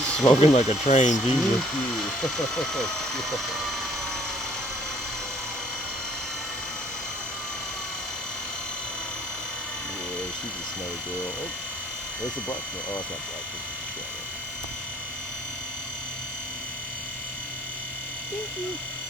Smoking like a train, Jesus. Yeah, she's a smart girl. Oh, where's the black one? Oh, it's not black. It's shadow.